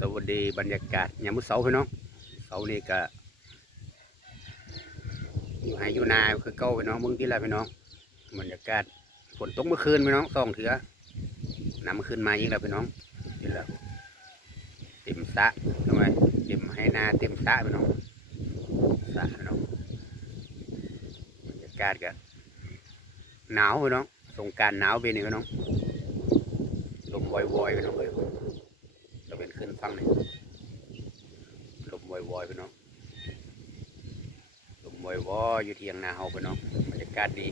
สวัสดีบรรยากาศยามมื้อเสาร์พี่น้องเสาร์นี้ก็อยู่ให้อยู่นาคือเก่าพี่น้องเบิ่งที่ละพี่น้องบรรยากาศฝนตกเมื่อคืนพี่น้องสองเถือน้ำเมื่อคืนมาอีกแล้วพี่น้องที่ละเต็มสะทำไมเต็มให้นาเต็มสะพี่น้องสะพี่น้องบรรยากาศก็หนาวพี่น้องสงการหนาวเป็นนี่พี่น้องลมวอยๆพี่น้องเอ้ย ขึ้นฟังนี่ลมวอยๆไปเนาะลมวอยๆอยู่เทียงนาเฮาไปเนาะบรรยากาศดี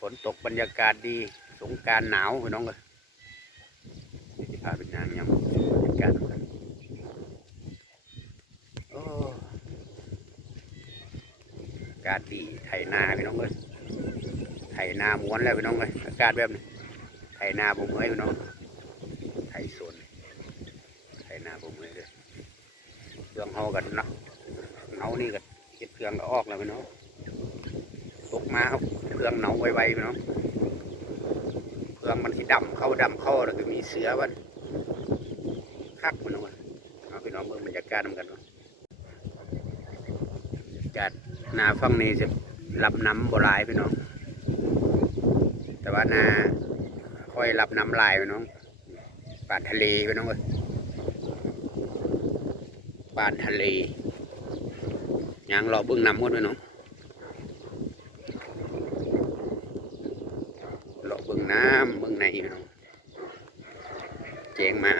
ฝนตกบรรยากาศดี สงการหนาวไปน้องเลยที่พาไปนางยำบรรยากาศกันโอ้อากาศดีไถนาพี่น้องเลยไถนาม้วนแล้วพี่น้องเลยอากาศแบบนี้ไถนาบ่เมื่อยพี่น้อง ไทยนาผมเลยเครื่องเฮากันเนาะเนานี่ก็เก็บเครื่องก็ออกแล้วพี่น้องตกมาเครื่องเนาไวๆพี่น้องเครื่องมันที่ดำเข้าดำเข้าแล้วก็มีเสือมันคักพี่น้องเอาพี่น้องเบิ่งบรรยากาศนำกันเนาะบรรยากาศหนาฝั่งนี้จะรับน้ำบ่หลายพี่น้อง แต่ว่านาค่อยรับน้ำลายพี่น้องป่านทะเลไปน้องเอ้ย ป่านทะเลยางรอเบื้องน้ำหมดไปน้องรอเบื้องน้ำเบื้องในไปน้องแจงมา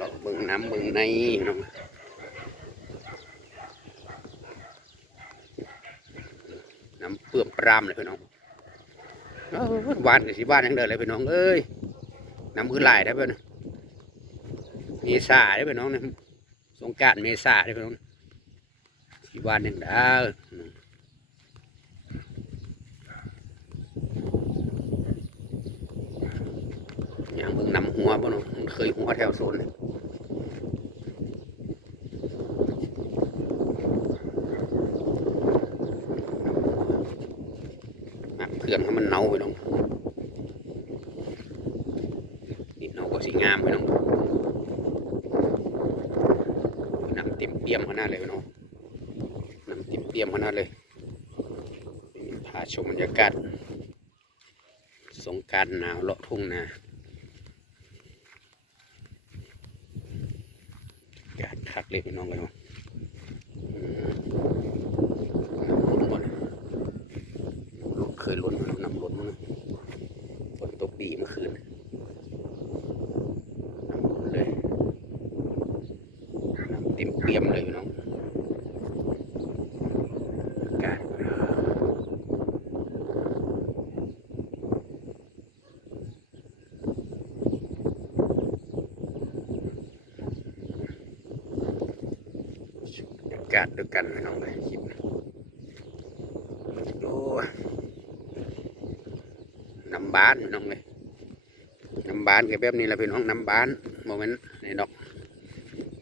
รอเบื้องน้ำเบื้องในเน้องน้ำเปื่อมปรามเลยพี่น้องวานกับสิบ้านยังเดินเลยพี่น้องเอ้ยน้ำพื้นไหลได้เพื่อน เมษาได้อพี่น้องนี่สงการเมษาได้อพี่น้องสิบ้านยังด้ออย่างเบิ่งนำหัวบ่เนาะมันเคยหัวแถวโซนเลยน้ำเพื่อนให้มันเน่าไปน้องนี่เนาก็สีงามไปน้องียมขนาดเลยพี่น้องน้ำเต็มเปี่ยมขนาดเลยพาชมบรรยากาศสงการหนาวเลาะทุ่งนากาศคักเลยพี่น้องกันเนาะอืมน้ำล้นเคยล้นน้ำล้นมั้งฝนตกดีเมื่อคืน เลยน้ เยี่ยมเลยพี่น้องกาศอากาศด้วยกันพี่น้องเลยคลิปนี้โอ้ยน้ำบ้านน้องเลยน้ำบานก็แบบนี้แหละพี่น้องน้ำบานโมเมนต์ในดอก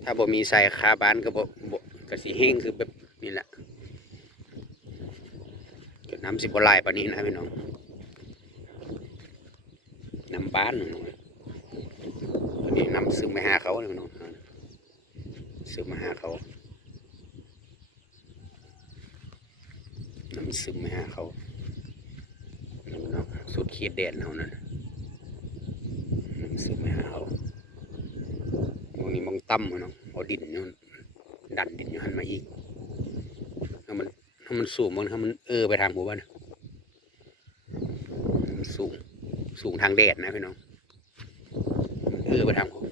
ถ้าบ่มีใส่คาบ้านก็บ่บ่ก็สีแห้งคือแบบนี้แหละก็น้ำสิบลายปานนี้นะพี่น้องน้ำบานพี่น้องอันนี้น้ำซึมไปหาเขาเลยพี่น้องซึมมาหาเขาน้ำซึมไปหาเขาน้องสุดขีดแดนเขานั่นซื้อมาหาเอา มองนี้มองต่ำเนาะเอาดินเนดันดินอยู่หันมาอีกถ้ามันถ้ามันสูงมันถ้ามันเออไปทางหัวบ้านสูงสูงทางแดดนะพี่น้องเออไปทางหัว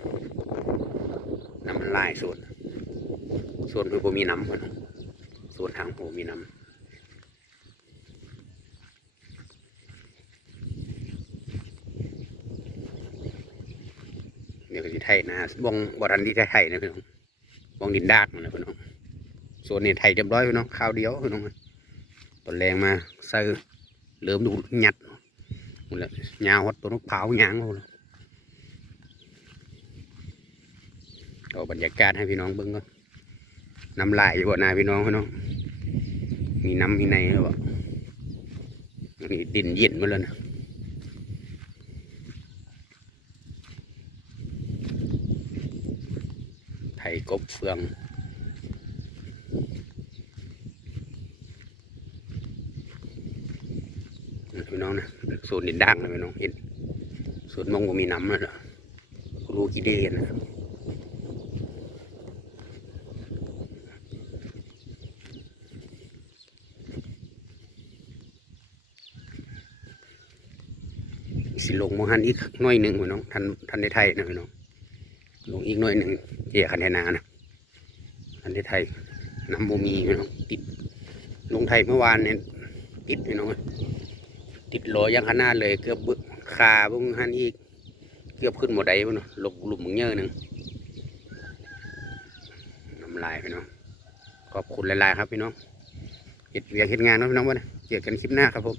น้ำมันลายส่วนส่วนคือผมมีน้ำพี่น้องส่วนทางผมมีน้ำ ดี๋ยวก็สิไทยนะบองบรันที่ไทยนะพี่น้องบองดินดากมันนะพี่น้องส่วนนี้ไทยเรียบร้อยพี่น้องข้าวเดียวพี่น้องตอนแรงมาใส่เหลิมดูหยัดหมดแล้วยาวหดตัวนกเผาหยางหมดแล้วเอาบรรยากาศให้พี่น้องเบิ่งก็น้ำลายอยู่บ่นาพี่น้องพี่น้องมีน้ำมีในหรือเปล่านี่ดินเย็นหมาแล้วนะ ข่กบเฟือง พี่น้องนะสูตรดินด่างนะพี่น้องเห็นสูตรมองว่ามีน้ำนะรู้กี่เดนนะสิลงมหันอีกหน่อยหนึ่งพี่น้องทันทันในไทยนะพี่น้องลงอีกหน่อยหนึ่ง เจียคันแทนานะทันในไทยน้ำบูมีพี่น้องติดลงไทยเมื่อวานเนี่ยติดพี่น้องติดรอยังขนาดเลยเกือบบึคาบุงหันอีก เกือบขึ้นหมดได้บ่เนาะหลบหลุมมึงเยอะหนึ่งน้ำลายพี่น้องขอบคุณหลายๆครับพี่น้องเห็ดเวียกเห็ดงานนะพี่น้องวะเนี่ยเจอกันคลิปหน้าครับผม